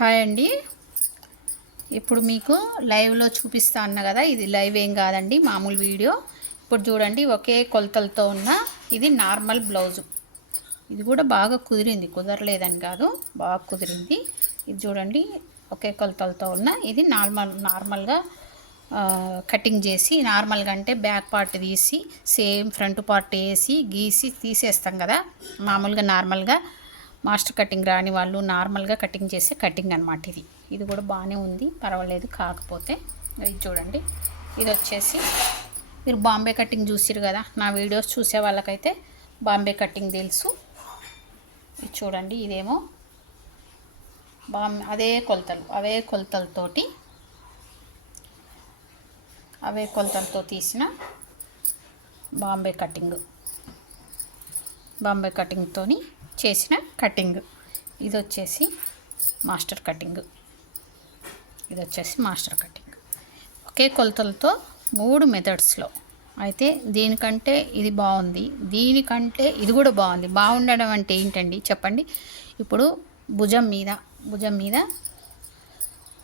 Hi అండి. ఇప్పుడు మీకు లైవ్లో చూపిస్తా అన్న కదా ఇది లైవ్ ఏం కాదండి మామూలు వీడియో. ఇప్పుడు చూడండి ఒకే కొలతలతో ఉన్న ఇది నార్మల్ బ్లౌజు. ఇది కూడా బాగా కుదిరింది కుదరలేదని కాదు బాగా కుదిరింది. ఇది చూడండి ఒకే కొలతలతో ఉన్న ఇది నార్మల్ నార్మల్గా కటింగ్ చేసి నార్మల్గా అంటే బ్యాక్ పార్ట్ తీసి సేమ్ ఫ్రంట్ పార్ట్ వేసి గీసి తీసేస్తాం కదా మామూలుగా నార్మల్గా. మాస్టర్ కటింగ్ రాని వాళ్ళు నార్మల్గా కటింగ్ చేసే కటింగ్ అనమాట ఇది. ఇది కూడా బాగానే ఉంది పర్వాలేదు కాకపోతే ఇది చూడండి. ఇది వచ్చేసి మీరు బాంబే కటింగ్ చూసిరు కదా నా వీడియోస్ చూసే వాళ్ళకైతే బాంబే కటింగ్ తెలుసు. ఇది చూడండి ఇదేమో బాంబే అదే కొలతలు అవే కొలతలతోటి అవే కొలతలతో తీసిన బాంబే కటింగ్. బాంబే కటింగ్తోని చేసిన కటింగ్. ఇది వచ్చేసి మాస్టర్ కటింగ్. ఇది వచ్చేసి మాస్టర్ కటింగ్. ఒకే కొలతలతో మూడు మెథడ్స్లో. అయితే దీనికంటే ఇది బాగుంది దీనికంటే ఇది కూడా బాగుంది బాగుండడం అంటే ఏంటండి? చెప్పండి. ఇప్పుడు భుజం మీద భుజం మీద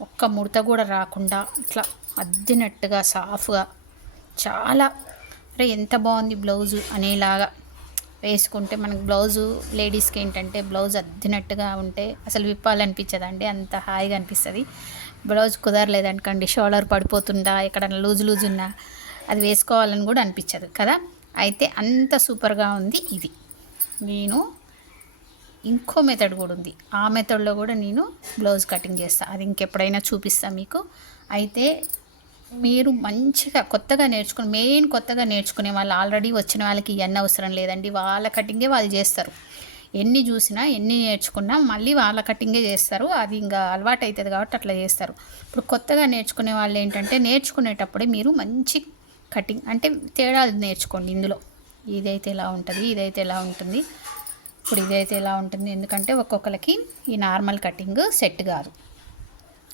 ఒక్క ముడత కూడా రాకుండా ఇట్లా అద్దినట్టుగా సాఫ్గా చాలా అరే ఎంత బాగుంది బ్లౌజు అనేలాగా వేసుకుంటే మనకు బ్లౌజు లేడీస్కి ఏంటంటే బ్లౌజ్ అద్దినట్టుగా ఉంటే అసలు విప్పాలనిపించదండి. అంత హాయిగా అనిపిస్తుంది. బ్లౌజ్ కుదరలేదనుకోండి షోల్డర్ పడిపోతుందా? ఎక్కడన్నా లూజ్ లూజ్ ఉన్నా అది వేసుకోవాలని కూడా అనిపించదు కదా? అయితే అంత సూపర్గా ఉంది ఇది. నేను ఇంకో మెథడ్ కూడా ఉంది. ఆ మెథడ్లో కూడా నేను బ్లౌజ్ కటింగ్ చేస్తాను అది ఇంకెప్పుడైనా చూపిస్తాను మీకు. అయితే మీరు మంచిగా కొత్తగా నేర్చుకుని మెయిన్ కొత్తగా నేర్చుకునే వాళ్ళు ఆల్రెడీ వచ్చిన వాళ్ళకి ఇవన్నీ అవసరం లేదండి. వాళ్ళ కటింగే వాళ్ళు చేస్తారు. ఎన్ని చూసినా ఎన్ని నేర్చుకున్నా మళ్ళీ వాళ్ళ కటింగే చేస్తారు. అది ఇంకా అలవాటు అవుతుంది కాబట్టి అట్లా చేస్తారు. ఇప్పుడు కొత్తగా నేర్చుకునే వాళ్ళు ఏంటంటే నేర్చుకునేటప్పుడే మీరు మంచి కటింగ్ అంటే తేడాలు నేర్చుకోండి ఇందులో. ఇదైతే ఎలా ఉంటుంది ఇదైతే ఎలా ఉంటుంది. ఇప్పుడు ఇదైతే ఎలా ఉంటుంది. ఎందుకంటే ఒక్కొక్కరికి ఈ నార్మల్ కటింగ్ సెట్ కాదు.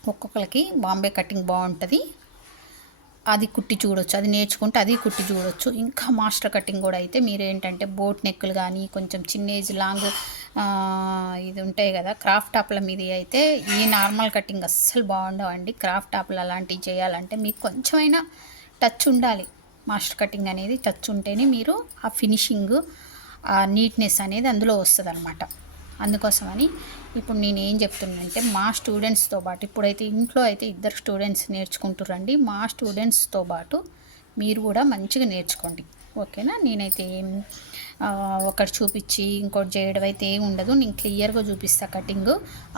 ఒక్కొక్కరికి బాంబే కటింగ్ బాగుంటుంది. అది కుట్టి చూడొచ్చు అది నేర్చుకుంటే అది కుట్టి చూడొచ్చు. ఇంకా మాస్టర్ కటింగ్ కూడా అయితే మీరు ఏంటంటే బోట్ నెక్కులు కానీ కొంచెం చిన్న ఏజ్ లాంగ్ ఇది ఉంటాయి కదా క్రాఫ్ట్ టాప్ల మీద అయితే ఈ నార్మల్ కటింగ్ అస్సలు బాగుండవండి. క్రాఫ్ట్ టాప్లు అలాంటివి చేయాలంటే మీకు కొంచెమైనా టచ్ ఉండాలి. మాస్టర్ కటింగ్ అనేది టచ్ ఉంటేనే మీరు ఆ ఫినిషింగ్ ఆ నీట్నెస్ అనేది అందులో వస్తుంది అనమాట అందుకోసమని ఇప్పుడు నేను ఏం చెప్తున్నానంటే మా స్టూడెంట్స్తో పాటు ఇప్పుడైతే ఇంట్లో అయితే ఇద్దరు స్టూడెంట్స్ నేర్చుకుంటురండి మా స్టూడెంట్స్తో పాటు మీరు కూడా మంచిగా నేర్చుకోండి. ఓకేనా? నేనైతే ఏం ఒకటి చూపించి ఇంకోటి చేయడం అయితే ఏం ఉండదు. నేను క్లియర్గా చూపిస్తా కటింగ్.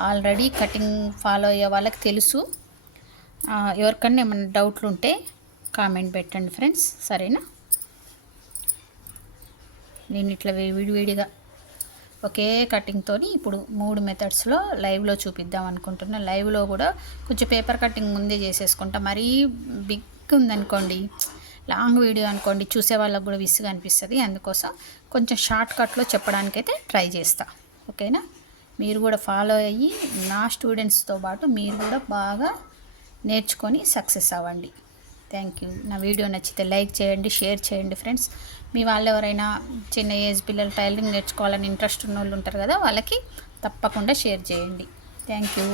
ఆల్రెడీ కటింగ్ ఫాలో అయ్యే వాళ్ళకి తెలుసు. ఎవరికన్నా ఏమైనా డౌట్లు ఉంటే కామెంట్ పెట్టండి ఫ్రెండ్స్. సరేనా? నేను ఇట్లా విడివిడిగా ఒకే కటింగ్తో ఇప్పుడు మూడు మెథడ్స్లో లైవ్లో చూపిద్దాం అనుకుంటున్నా. లైవ్లో కూడా కొంచెం పేపర్ కటింగ్ ముందే చేసేసుకుంటా. మరీ బిగ్ ఉందనుకోండి లాంగ్ వీడియో అనుకోండి చూసే వాళ్ళకు కూడా విసుగా అనిపిస్తుంది. అందుకోసం కొంచెం షార్ట్ కట్లో చెప్పడానికైతే ట్రై చేస్తా. ఓకేనా మీరు కూడా ఫాలో అయ్యి నా స్టూడెంట్స్తో పాటు మీరు కూడా బాగా నేర్చుకొని సక్సెస్ అవ్వండి. Thank you. నా వీడియో నచ్చితే లైక్ చేయండి షేర్ చేయండి ఫ్రెండ్స్. మీ వాళ్ళు ఎవరైనా చిన్న ఏజ్ పిల్లలు టైలరింగ్ నేర్చుకోవాలని ఇంట్రెస్ట్ ఉన్న వాళ్ళు ఉంటారు కదా వాళ్ళకి తప్పకుండా షేర్ చేయండి. Thank you.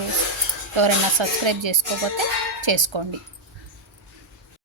ఎవరైనా సబ్స్క్రైబ్ చేసుకోకపోతే చేసుకోండి.